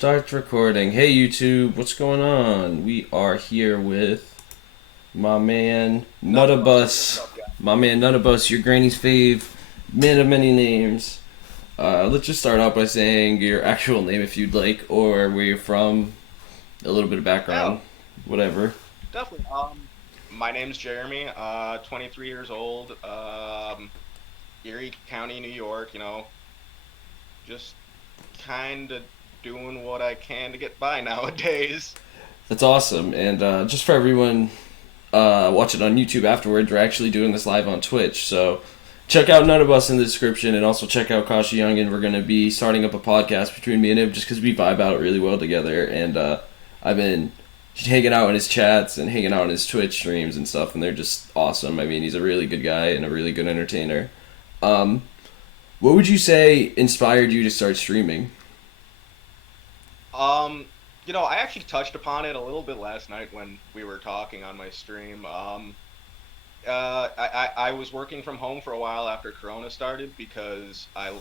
Start recording. Hey YouTube, what's going on? We are here with my man What's Nuttabus. up, guys? My man Nuttabus, your granny's fave, man of many names. Let's just start out by saying your actual name if you'd like, or where you're from, a little bit of Yeah, background, whatever. definitely. My name's Jeremy. 23 years old. Erie County, New York. Just kind of doing what I can to get by nowadays. That's awesome. And just for everyone watching on YouTube afterwards, we're actually doing this live on Twitch. So check out None of Us in the description, and also check out KASHIYUNGIN. We're going to be starting up a podcast between me and him just because we vibe out really well together. And I've been hanging out in his chats and hanging out in his Twitch streams and stuff, and they're just awesome. I mean, he's a really good guy and a really good entertainer. Um, what would you say inspired you to start streaming? Um, I actually touched upon it a little bit last night when we were talking on my stream. I was working from home for a while after Corona started because I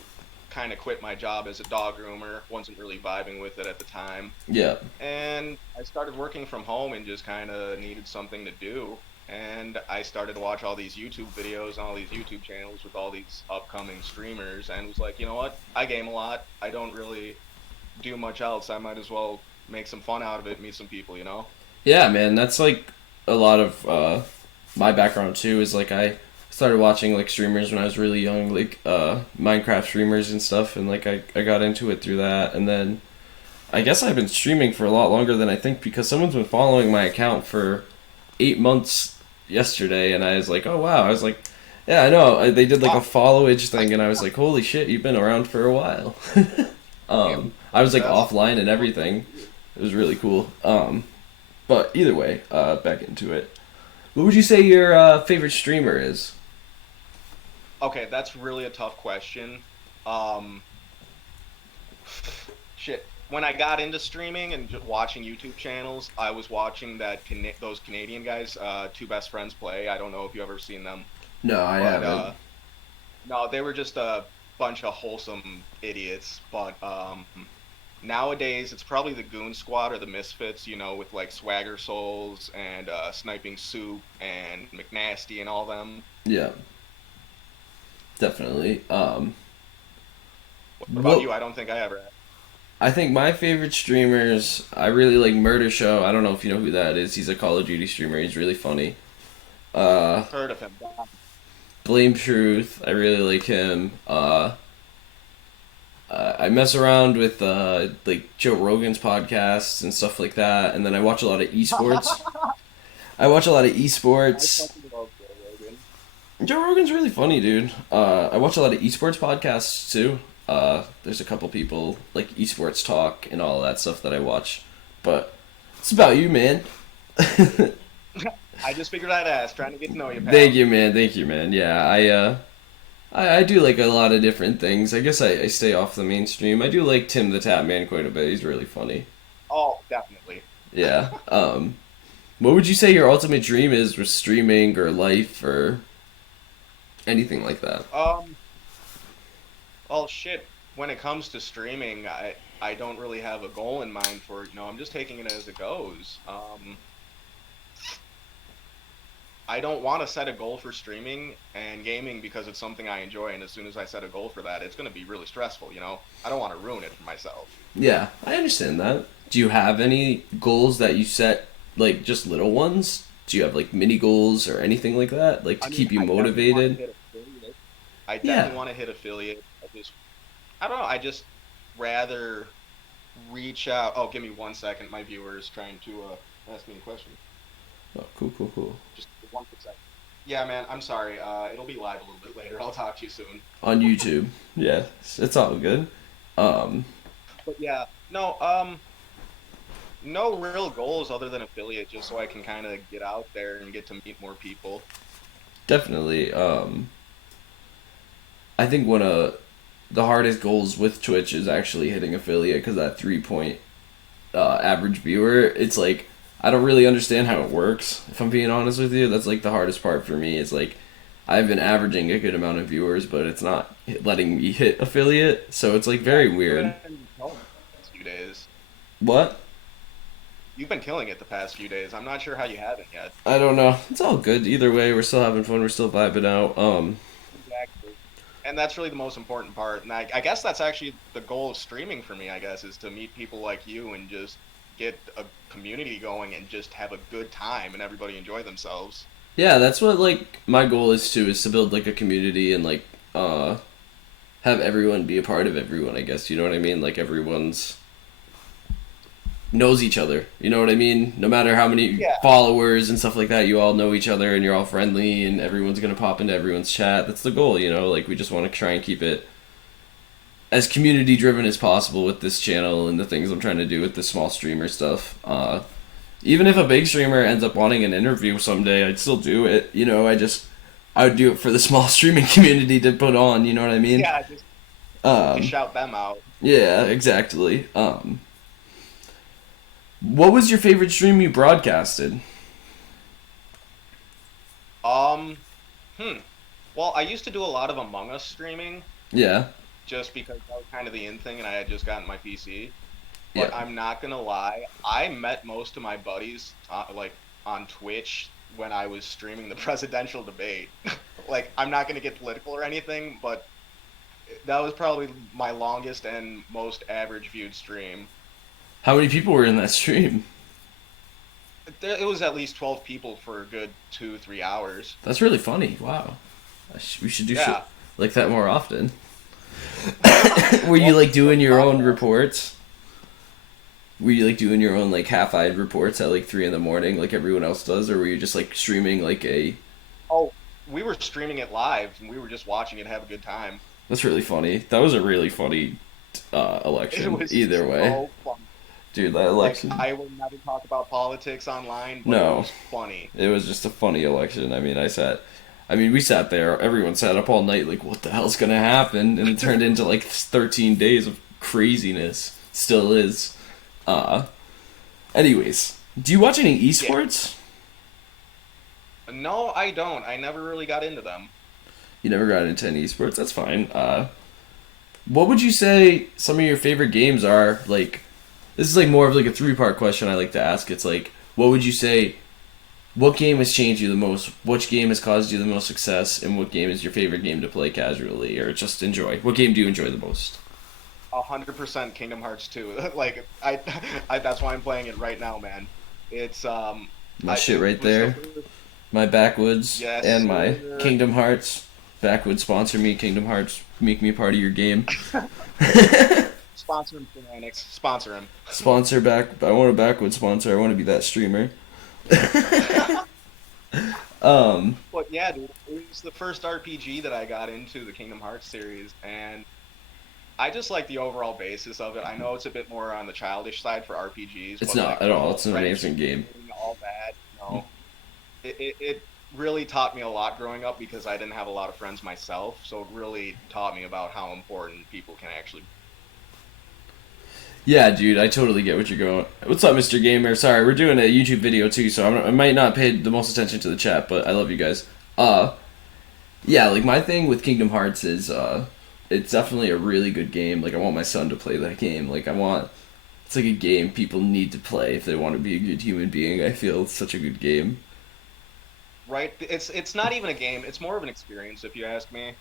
kind of quit my job as a dog groomer. Wasn't really vibing with it at the time. Yeah. And I started working from home and just kind of needed something to do. And I started to watch all these YouTube videos on all these YouTube channels with all these upcoming streamers and was like, you know what? I game a lot. I don't really do much else. I might as well make some fun out of it, meet some people. Yeah, man, that's like a lot of my background too. Is like I started watching like streamers when I was really young, like Minecraft streamers and stuff, and like I got into it through that, and then I guess I've been streaming for a lot longer than I think because someone's been following my account for 8 months yesterday, and I was like, oh wow, I was like, yeah, I know. They did like a Wow. followage thing, and I was like, holy shit, you've been around for a while. Damn. I was like That's offline and everything. It was really cool. But either way, back into it. What would you say your favorite streamer is? okay. That's really a tough question. Um, Shit. When I got into streaming and watching YouTube channels, I was watching those Canadian guys, Two Best Friends play. I don't know if you ever seen them, No, I but haven't. no, they were just a bunch of wholesome idiots. But nowadays, it's probably the Goon Squad or the Misfits, with like Swagger Souls and Sniping Soup and McNasty and all them. Yeah, definitely. What about What you? I don't think I ever I think my favorite streamers, I really like Murder Show. I don't know if you know who that is. He's a Call of Duty streamer. He's really funny. Uh, heard of him. Blame Truth. I really like him. I mess around with like Joe Rogan's podcasts and stuff like that, and then I watch a lot of esports. I watch a lot of I esports. fucking love Joe Rogan. Joe Rogan's really funny, dude. I watch a lot of esports podcasts too. There's a couple people like esports talk and all of that stuff that I watch, but it's about you, man. I just figured I'd ask, trying to get to know you, Thank pal. you, man. Thank you, man. Yeah, I do like a lot of different things. I guess I stay off the mainstream. I do like Tim the Tap Man quite a bit. He's really funny. Oh, definitely. Yeah. What would you say your ultimate dream is with streaming or life or anything like that? Um, well, shit. When it comes to streaming, I don't really have a goal in mind for it. I'm just taking it as it goes. I don't want to set a goal for streaming and gaming because it's something I enjoy, and as soon as I set a goal for that, it's going to be really stressful. I don't want to ruin it for myself. Yeah, I understand that. Do you have any goals that you set, like just little ones? Do you have like mini goals or anything like that, like to I mean, keep you I definitely want to motivated? hit affiliate. I Yeah. definitely want to hit affiliate. I don't know. I just rather reach out. Oh, give me 1 second. My viewer is trying to ask me a question. Oh, cool, cool, cool. Just 1 quick second. Yeah, man. I'm sorry. It'll be live a little bit later. I'll talk to you soon. On YouTube. Yeah, it's all good. Um, But yeah, no. No real goals other than affiliate, just so I can kind of get out there and get to meet more people. Definitely. I think one of the hardest goals with Twitch is actually hitting affiliate because that 3 point average viewer. It's like I don't really understand how it works. If I'm being honest with you, that's like the hardest part for me. Is like I've been averaging a good amount of viewers, but it's not letting me hit affiliate. So it's like very Put weird. it in the next few days. What? You've been killing it the past few days. I'm not sure how you haven't yet. I don't know. It's all good. Either way, we're still having fun. We're still vibing out. Exactly. And that's really the most important part. And I guess that's actually the goal of streaming for me, I guess, is to meet people like you and just get a community going and just have a good time and everybody enjoy themselves. Yeah, that's what like my goal is too, is to build like a community and like have everyone be a part of everyone, I guess. You know what I mean? Like everyone's knows each other. You know what I mean? No matter how many Yeah. followers and stuff like that, you all know each other and you're all friendly and everyone's gonna pop into everyone's chat. That's the goal, you know. Like we just want to try and keep it as community driven as possible with this channel and the things I'm trying to do with this small streamer stuff. Even if a big streamer ends up wanting an interview someday, I'd still do it. You know, I would do it for the small streaming community to put on. You know what I mean? Yeah, just you Um, shout them out. yeah, exactly. What was your favorite stream you broadcasted? Um, hmm. Well, I used to do a lot of Among Us streaming Yeah, just because that was kind of the in thing and I had just gotten my PC. yeah. But I'm not gonna lie, I met most of my buddies like on Twitch when I was streaming the presidential debate. Like, I'm not gonna get political or anything, but that was probably my longest and most average viewed stream. How many people were in that stream? It was at least 12 people for a good 2, 3 hours. That's really funny. Wow. We should do shit Yeah. like that more often. Were you Well, like the doing your own podcast. reports? Were you like doing your own like half-eyed reports at like 3 in the morning, like everyone else does, or were you just like streaming like a? Oh, we were streaming it live and we were just watching it have a good time. That's really funny. That was a really funny It election. was Either way, so fun. dude, that Like, election. I will never talk about politics online, but it No, was funny. it was just a funny election. I mean, we sat there. Everyone sat up all night, like, what the hell's gonna happen? And it turned into like 13 days of craziness. Still is. Uh, anyways, do you watch any Yeah. esports? No, I don't. I never really got into them. You never got into any esports. That's fine. What would you say some of your favorite games are? Like, this is like more of like a three-part question I like to ask. It's like, what would you say? What game has changed you the most? Which game has caused you the most success? And what game is your favorite game to play casually or just enjoy? What game do you enjoy the most? 100% Kingdom Hearts 2. Like, that's why I'm playing it right now, man. It's My I shit it right was the there. first, My Backwoods yes, and my sir. Kingdom Hearts. Backwoods sponsor me. Kingdom Hearts make me part of your game. Sponsor him, Fanatics. Sponsor him. Sponsor back. I want a Backwoods sponsor. I want to be that streamer. um. But yeah, dude, it was the first RPG that I got into the Kingdom Hearts series, and I just like the overall basis of it. I know it's a bit more on the childish side for RPGs, It's but not like at the all. whole It's an friendship amazing game. thing, all that, it really taught me a lot growing up because I didn't have a lot of friends myself. So it really taught me about how important people can actually. Yeah, dude, I totally get what you're going. What's up, Mr. Gamer? Sorry, we're doing a YouTube video too, so I might not pay the most attention to the chat, but I love you guys. Uh, yeah, like my thing with Kingdom Hearts is, it's definitely a really good game. Like I want my son to play that game. It's like a game people need to play if they want to be a good human being. I feel it's such a good game. Right? It's not even a game. It's more of an experience, if you ask me.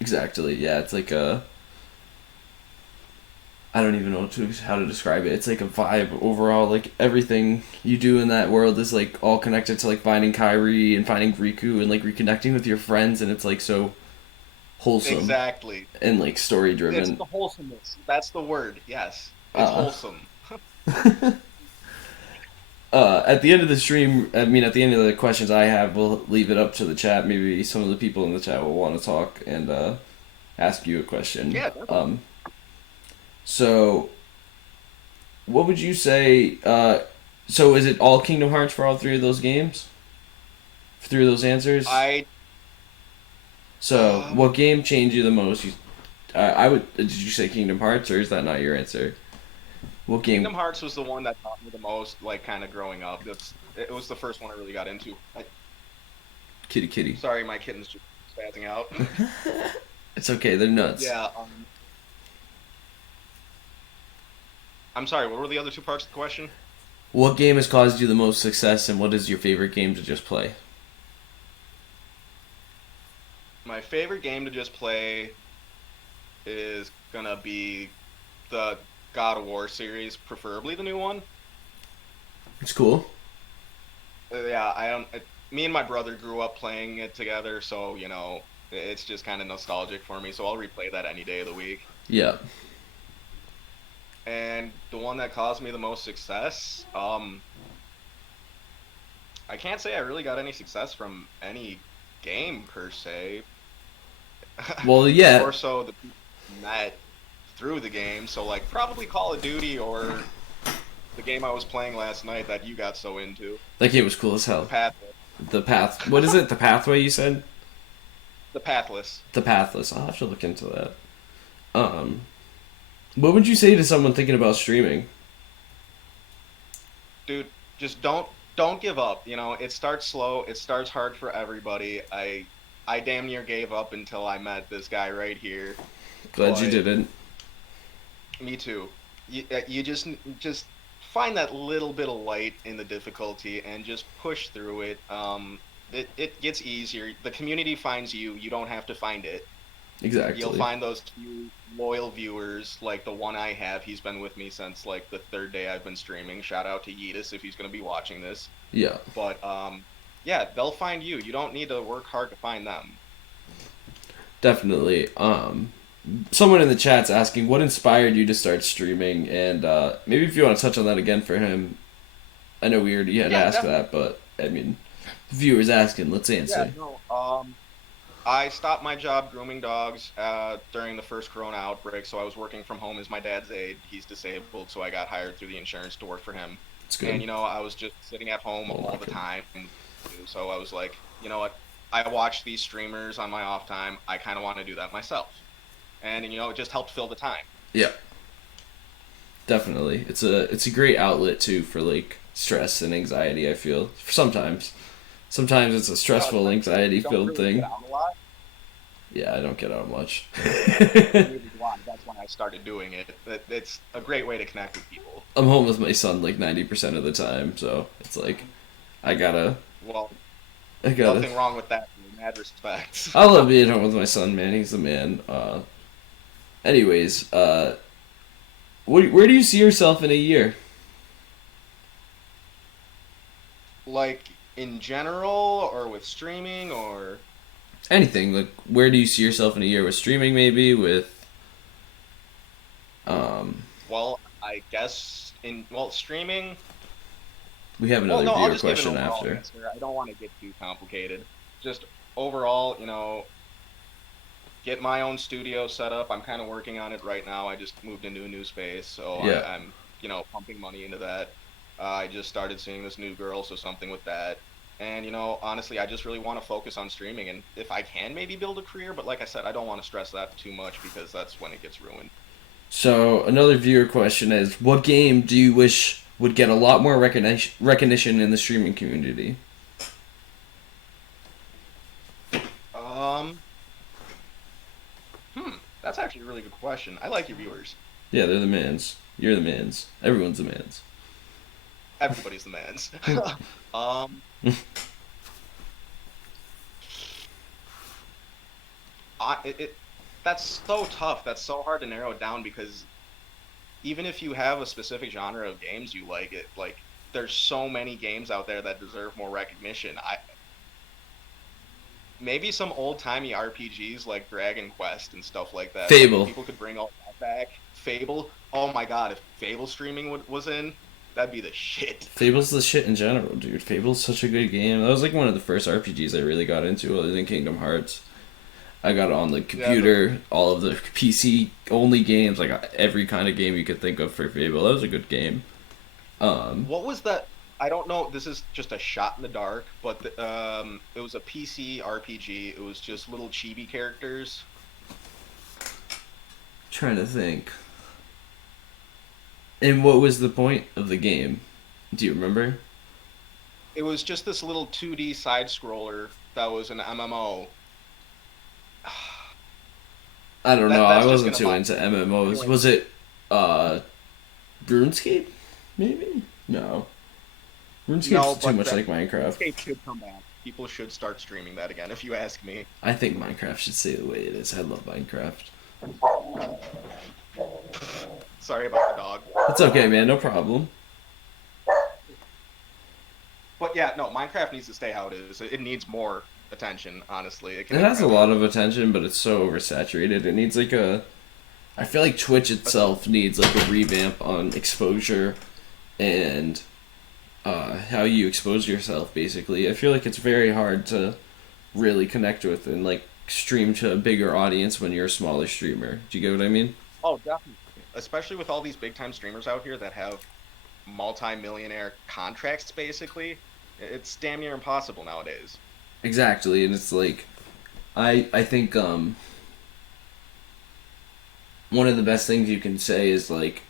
Exactly. Yeah, it's like a. I don't even know how to describe it. It's like a vibe overall. Like everything you do in that world is like all connected to like finding Kyrie and finding Riku and like reconnecting with your friends, and it's like so wholesome Exactly. and like story It's driven. the wholesomeness. That's the word. Yes. It's Uh, wholesome. at the end of the stream, I mean, at the end of the questions I have, we'll leave it up to the chat. Maybe some of the people in the chat will want to talk and ask you a question. Yeah, definitely. So, what would you say? So, is it all Kingdom Hearts for all three of those games? For three of those answers? I So, um what game changed you the most? I would. Did you say Kingdom Hearts, or is that not your answer? What game? Kingdom Hearts was the one that taught me the most, like kind of growing up. It was the first one I really got into. Kitty Kitty. Sorry, my kitten's just spazzing out. It's okay. They're nuts. Yeah, I'm sorry. What were the other two parts of the question? What game has caused you the most success, and what is your favorite game to just play? My favorite game to just play is gonna be the God of War series, preferably the new one. It's cool. Yeah, I don't. Me and my brother grew up playing it together, so it's just kind of nostalgic for me. So I'll replay that any day of the week. Yeah. And the one that caused me the most success, I can't say I really got any success from any game per se. Well, yeah. More so the people I met through the game. So like probably Call of Duty or the game I was playing last night that you got so into, That game was cool as the hell. Pathless. The path. What is it? The pathway you said? The Pathless. The pathless. I'll have to look into that. Um, what would you say to someone thinking about streaming? Dude, just don't give up. It starts slow. It starts hard for everybody. I damn near gave up until I met this guy right here. Glad you But didn't. me too. You just find that little bit of light in the difficulty and just push through it. It gets easier. The community finds you. You don't have to find it. You'll Exactly. find those few loyal viewers, like the one I have. He's been with me since like the third day I've been streaming. Shout out to Yeetus if he's gonna be watching this. Yeah. But yeah, they'll find you. You don't need to work hard to find them. Definitely. Someone in the chat's asking what inspired you to start streaming, and maybe if you want to touch on that again for him. I know we already had Yeah, asked definitely. that, but I mean, the viewers asking, let's Yeah, answer. no. I stopped my job grooming dogs during the first Corona outbreak, so I was working from home as my dad's aide. He's disabled, so I got hired through the insurance to work for him. It's And good. I was just sitting at home Oh my all the god. time. So I was like, you know what? I watch these streamers on my off time. I kind of want to do that myself. And it just helped fill the time. Yeah, definitely. It's a great outlet too for like stress and anxiety. I feel sometimes it's a Yeah, stressful especially if anxiety you don't filled really get thing. out a lot. Yeah, I don't get out much. Neither do I. That's when I started doing it. It's a great way to connect with people. I'm home with my son like 90% of the time, so it's like I gotta Well, I gotta. nothing wrong with that in mad respects. I love being home with my son, man. He's the man. Anyways, where do you see yourself in a year? Like in general, or with streaming, or Anything like where do you see yourself in a year with streaming? Maybe with um. well, I guess streaming. We have Well, another no, I'll viewer just give an question overall after. answer. I don't want to get too complicated. Just overall, get my own studio set up. I'm kind of working on it right now. I just moved into a new space, so Yeah. I'm pumping money into that. I just started seeing this new girl, so something with that. And honestly, I just really want to focus on streaming, and if I can, maybe build a career. But like I said, I don't want to stress that too much because that's when it gets ruined. So another viewer question is, what game do you wish would get a lot more recognition in the streaming community? Um, that's actually a really good question. I like your viewers. Yeah, they're the mans. You're the mans. Everyone's the mans. Everybody's the man's. um, that's so tough. That's so hard to narrow it down because even if you have a specific genre of games you like, there's so many games out there that deserve more recognition. Maybe some old timey RPGs like Dragon Quest and stuff like that. Like if Fable. people could bring all that back. Fable. Oh my God, if Fable streaming was in, that'd be the shit. Fable's the shit in general, dude. Fable's such a good game. That was like one of the first RPGs I really got into, other than Kingdom Hearts. I got it on the Yeah, computer, all of the PC only games, like every kind of game you could think of for Fable. That was a good game. what was that? I don't know. This is just a shot in the dark, but it was a PC RPG. It was just little chibi characters. Trying to think. And what was the point of the game? Do you remember? It was just this little 2D side scroller that was an MMO. I don't know. I That's just wasn't gonna too bother into me. MMOs. Anyway, Was it uh RuneScape? Maybe? No. RuneScape's No, too but much like Minecraft. RuneScape should come back. People should start streaming that again, if you ask me. I think Minecraft should stay the way it is. I love Minecraft. Sorry about the dog. It's okay, man. No problem. But yeah, no, Minecraft needs to stay how it is. It needs more attention, honestly. It It can has a never lot have of attention, but it's so oversaturated. It needs like a. I feel like Twitch itself needs like a revamp on exposure and how you expose yourself, basically. I feel like it's very hard to really connect with and like stream to a bigger audience when you're a smaller streamer. Do you get what I mean? Oh, definitely. Especially with all these big time streamers out here that have multi-millionaire contracts, basically. It's damn near impossible nowadays. Exactly, and it's like I think one of the best things you can say is like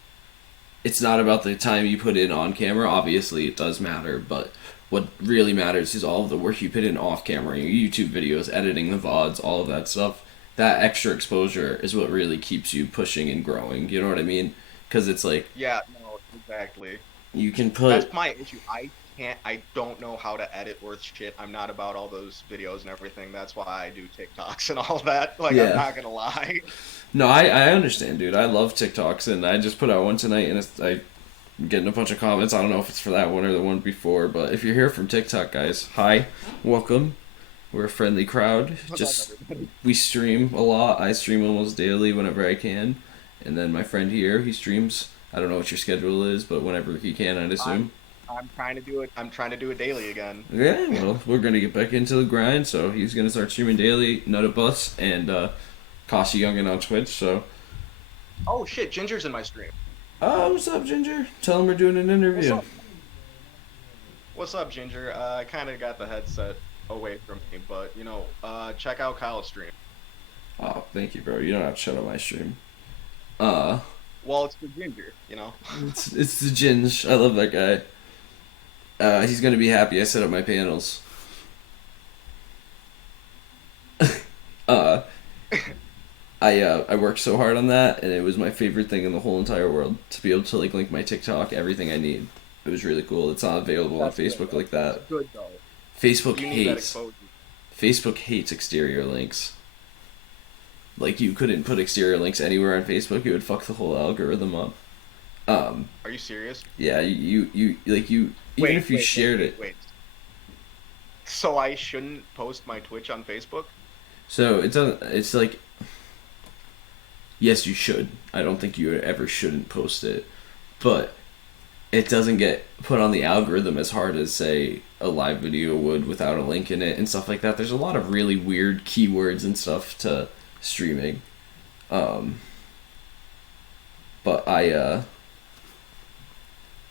it's not about the time you put in on camera. Obviously, it does matter, but what really matters is all of the work you put in off camera, your YouTube videos, editing the VODs, all of that stuff. That extra exposure is what really keeps you pushing and growing. You know what I mean? Because it's like Yeah, no, exactly. you can put That's my issue. I don't know how to edit worth shit. I'm not about all those videos and everything. That's why I do TikToks and all that. Like, I'm yeah. not gonna lie. No, I understand, dude. I love TikToks, and I just put out one tonight, and I'm getting a bunch of comments. I don't know if it's for that one or the one before, but if you're here from TikTok, guys, hi, welcome. We're a friendly crowd. What's Just up, everybody? we stream a lot. I stream almost daily whenever I can, and then my friend here, he streams. I don't know what your schedule is, but whenever he can, I'd assume. I'm trying to do it. I'm trying to do it daily again. Yeah, well, we're gonna get back into the grind, so he's gonna start streaming daily. Nuttabus and KASHIYUNGIN on Twitch. So, Oh shit, Ginger's in my stream. oh, what's up, Ginger? Tell him we're doing an What's interview. up? What's up, Ginger? I kind of got the headset away from me, but check out Kyle's stream. Oh, thank you, bro. You don't have to shut up my stream. Uh, Well, it's for Ginger, you know. it's the Ginge. I love that guy. He's gonna be happy I set up my panels. uh, I worked so hard on that, and it was my favorite thing in the whole entire world to be able to like link my TikTok, everything I need. It was really cool. It's not available on That's good. Facebook like That's that. good though. Facebook You need that hates. exposure. Facebook hates exterior links. Like you couldn't put exterior links anywhere on Facebook; it would fuck the whole algorithm up. Are you serious? Yeah, you like you even if you shared it. Wait. So I shouldn't post my Twitch on Facebook? So it's like yes, you should. I don't think you ever shouldn't post it, but it doesn't get put on the algorithm as hard as say a live video would without a link in it and stuff like that. There's a lot of really weird keywords and stuff to streaming. But I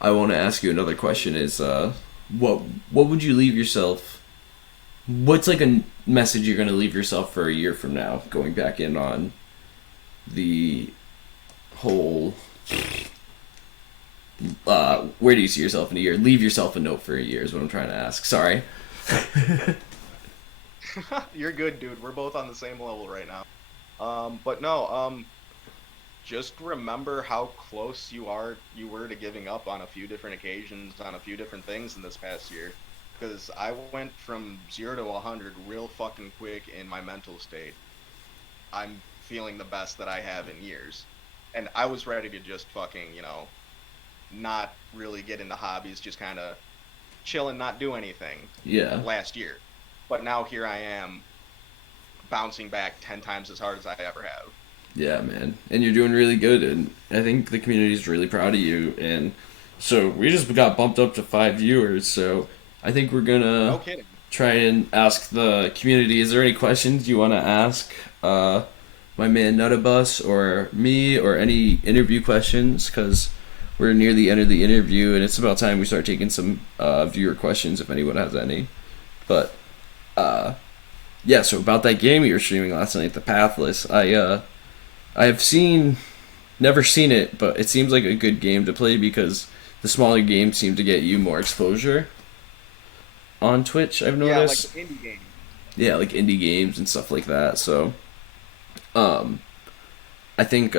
want to ask you another question is what would you leave yourself, what's like a message you're going to leave yourself for a year from now, going back in on the whole where do you see yourself in a year? Leave yourself a note for a year is what I'm trying to ask. Sorry. You're good, dude. We're both on the same level right now. But no, just remember how close you were to giving up on a few different occasions, on a few different things in this past year. Because I went from 0 to 100 real fucking quick in my mental state. I'm feeling the best that I have in years. And I was ready to just fucking, not really get into hobbies, just kind of chill and not do anything Yeah. last year. But now here I am, bouncing back 10 times as hard as I ever have. Yeah, man. And you're doing really good, and I think the community's really proud of you. And so we just got bumped up to 5 viewers, so I think we're gonna No kidding. try and ask the community, is there any questions you want to ask my man Nuttabus or me, or any interview questions? Because we're near the end of the interview, and it's about time we start taking some viewer questions if anyone has any. But yeah, so about that game you were streaming last night, The Pathless, I have never seen it, but it seems like a good game to play because the smaller games seem to get you more exposure on Twitch, I've noticed. Yeah, like indie games. Yeah, like indie games and stuff like that. So, I think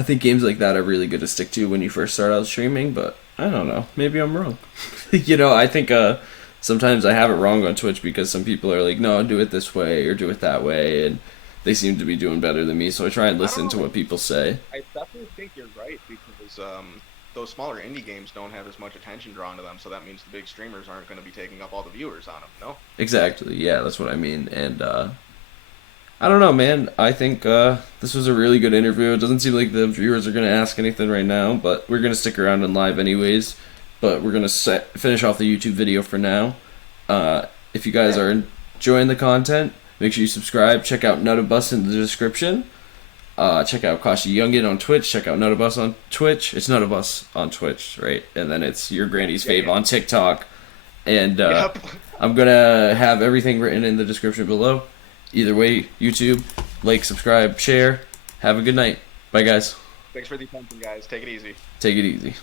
I think games like that are really good to stick to when you first start out streaming, but I don't know. Maybe I'm wrong. I think sometimes I have it wrong on Twitch because some people are like, no, do it this way or do it that way, and they seem to be doing better than me, so I try and I don't listen to know. what people say. I definitely think you're right because those smaller indie games don't have as much attention drawn to them, so that means the big streamers aren't going to be taking up all the viewers on them. No. Exactly, yeah, that's what I mean. And I don't know, man. I think this was a really good interview. It doesn't seem like the viewers are going to ask anything right now, but we're going to stick around in live anyways. But we're going to finish off the YouTube video for now. If you guys Yeah. are enjoying the content, make sure you subscribe. Check out Nuttabus in the description. Check out KASHIYUNGIN on Twitch. Check out Nuttabus on Twitch. It's Nuttabus on Twitch, right? And then it's Your Granny's Yeah. Fave on TikTok. And Yep. I'm going to have everything written in the description below. Either way, YouTube, like, subscribe, share. Have a good night. Bye, guys. Thanks for the attention, guys. Take it easy. Take it easy.